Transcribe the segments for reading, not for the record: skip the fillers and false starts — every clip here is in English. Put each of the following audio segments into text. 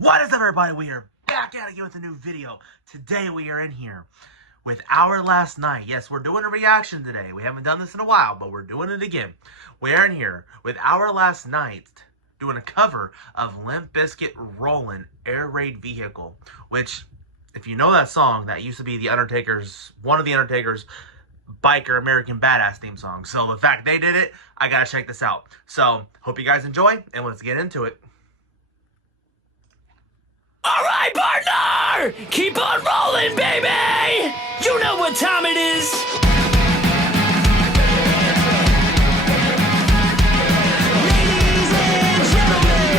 What is up, everybody? We are back at it again with a new video. Today we are in here with Our Last Night. Yes, we're doing a reaction today. We haven't done this in a while, but we're doing it again. We are in here with Our Last Night doing a cover of Limp Bizkit Rollin' Air Raid Vehicle, which, if you know that song, that used to be one of the Undertaker's biker American Badass theme songs. So the fact they did it, I gotta check this out. So hope you guys enjoy, and let's get into it. Alright, partner! Keep on rolling, baby! You know what time it is! Ladies and gentlemen!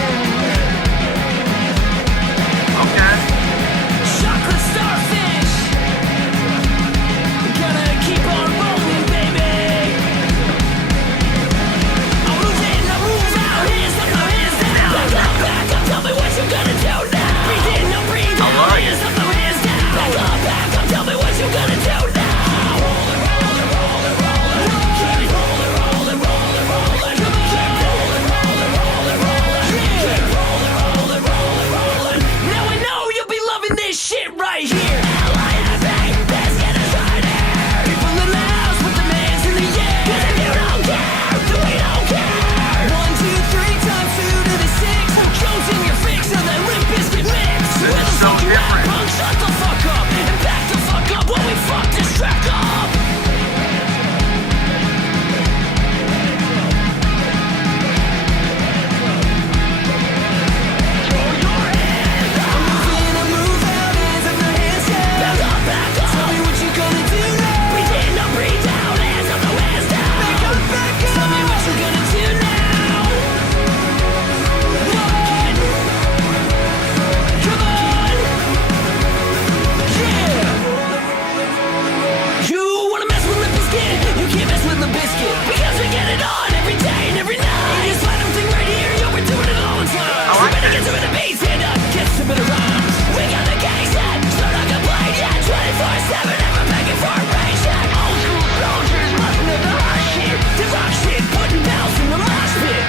Okay. Chocolate starfish! Gonna keep on rolling, baby! I move in, I move out, hands up, no hands down! Back up, tell me what you gonna do now! Breathe in, no breathe out, hands up, no hands down! Back up, tell me what you gonna do now! Rollin', rollin', rollin', rollin', keep rollin', rollin', rollin', rollin', keep rollin', rollin', rollin', rollin', keep rollin', rollin', rollin', rollin'. Now I know you'll be loving this shit right here. L-I-F-A, let's get it right here. People in the house, put their hands in the air. 'Cause if you don't care, then we don't care. 1, 2, 3 times 2 to the 6. Jones in your fix of that Limp Bizkit mix. Where the so fuck you at, different. punk? Shut the fuck up and back the fuck up while we fuck this track up. Throw your hands up. I move out, hands up, no hands down. Back up. Tell me what you gonna do now. Breathe in, no breathe out, hands up, no hands down. Back up. Tell me what you gonna do now. Run. Come on. Yeah. You wanna mess with Limp Bizkit? You can't mess with Limp Bizkit because we get it on every day and every night. This platinum thing right here, yo, we're doing it all the time. I like Ready to this. get some of the beats, stand up, get some of the rhymes. We got the gang set, so not complain yet. 24/7, and we're begging for a rain check. Old school soldiers, busting to the hot shit. The rock shit, putting bells in the mosh pit.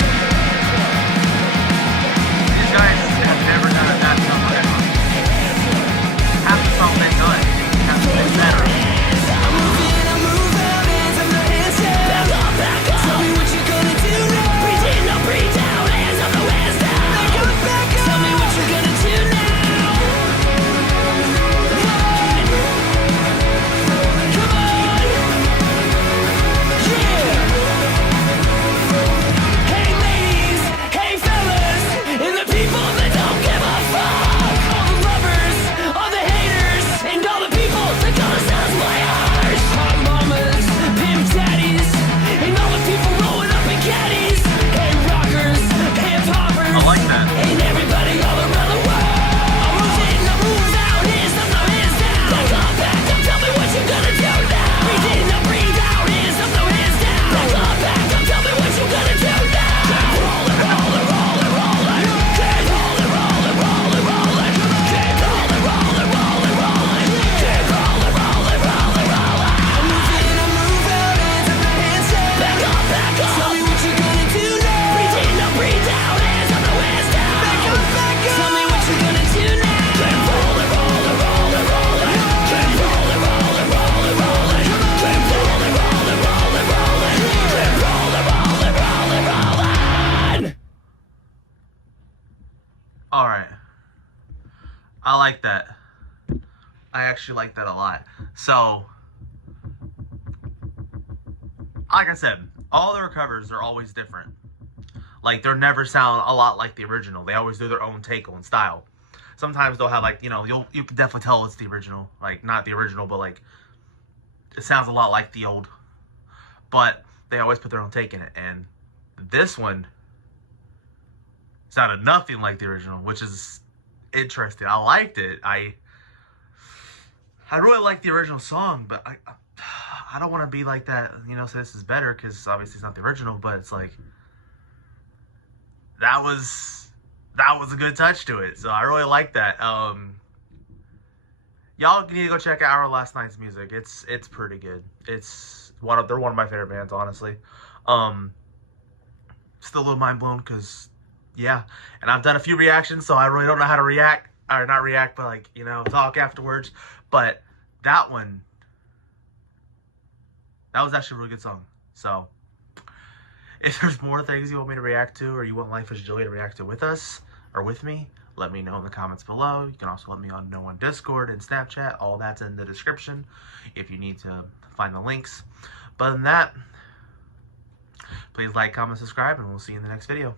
These guys have never done a bad song ever. Half the song they good. Half the song better. I move out, hands up, no hands down. Back up. Tell me what you gonna do now. Breathe in, no breathe out, hands up, no hands down. Back up. Tell me what you gonna do now. Run. Come on. Yeah. Hey ladies, hey fellas, and the people that don't give a fuck. All the lovers, all the haters, and all the people that gonna sound my ours. Hot mamas, pimp daddies, and all the people rolling up in caddies. Hey rockers, hip hoppers, I like that. and everybody all around the world. I move in, I move out, hands up, no hands down. Back up, tell me what you gonna do now. Breathe in, no breathe out, hands up, no hands down. Back up, tell me what you gonna do now. Keep rollin', rollin', rollin', rollin'. Keep rollin', rollin', rollin', rollin'. Keep rollin', rollin', rollin', rollin'. Keep rollin', rollin', rollin', rollin'. I move in, I move out, hands up, no hands down. Back up. Tell me what you gonna do now. Breathe in, no breathe out, hands up, no hands down. Back up. Tell me what you gonna do now. Keep rollin', rollin', rollin', rollin'. Keep rollin', rollin', rollin', rollin'. Keep rollin', rollin', rollin', rollin'. Keep rollin', rollin', rollin', rollin'. Alright. I like that. I actually like that a lot. So, like I said, all their covers are always different. Like, they never sound a lot like the original. They always do their own take on style. Sometimes they'll have, like, you know, you can definitely tell it's the original. Like, not the original, but, like, it sounds a lot like the old. But they always put their own take in it. And this one sounded nothing like the original, which is interesting. I liked it. I really like the original song, but I don't want to be like that, you know, say this is better, because obviously it's not the original, but it's like, that was a good touch to it. So I really like that. Y'all need to go check out Our Last Night's music. It's pretty good. They're one of my favorite bands, honestly. Still a little mind blown because yeah, and I've done a few reactions, so I really don't know how to react, or not react, but like, you know, talk afterwards. But that one, that was actually a really good song. So if there's more things you want me to react to, or you want Life is Joey to react to with us or with me, let me know in the comments below. You can also let me know on Discord and Snapchat. All that's in the description if you need to find the links. But other than that, please like, comment, subscribe, and we'll see you in the next video.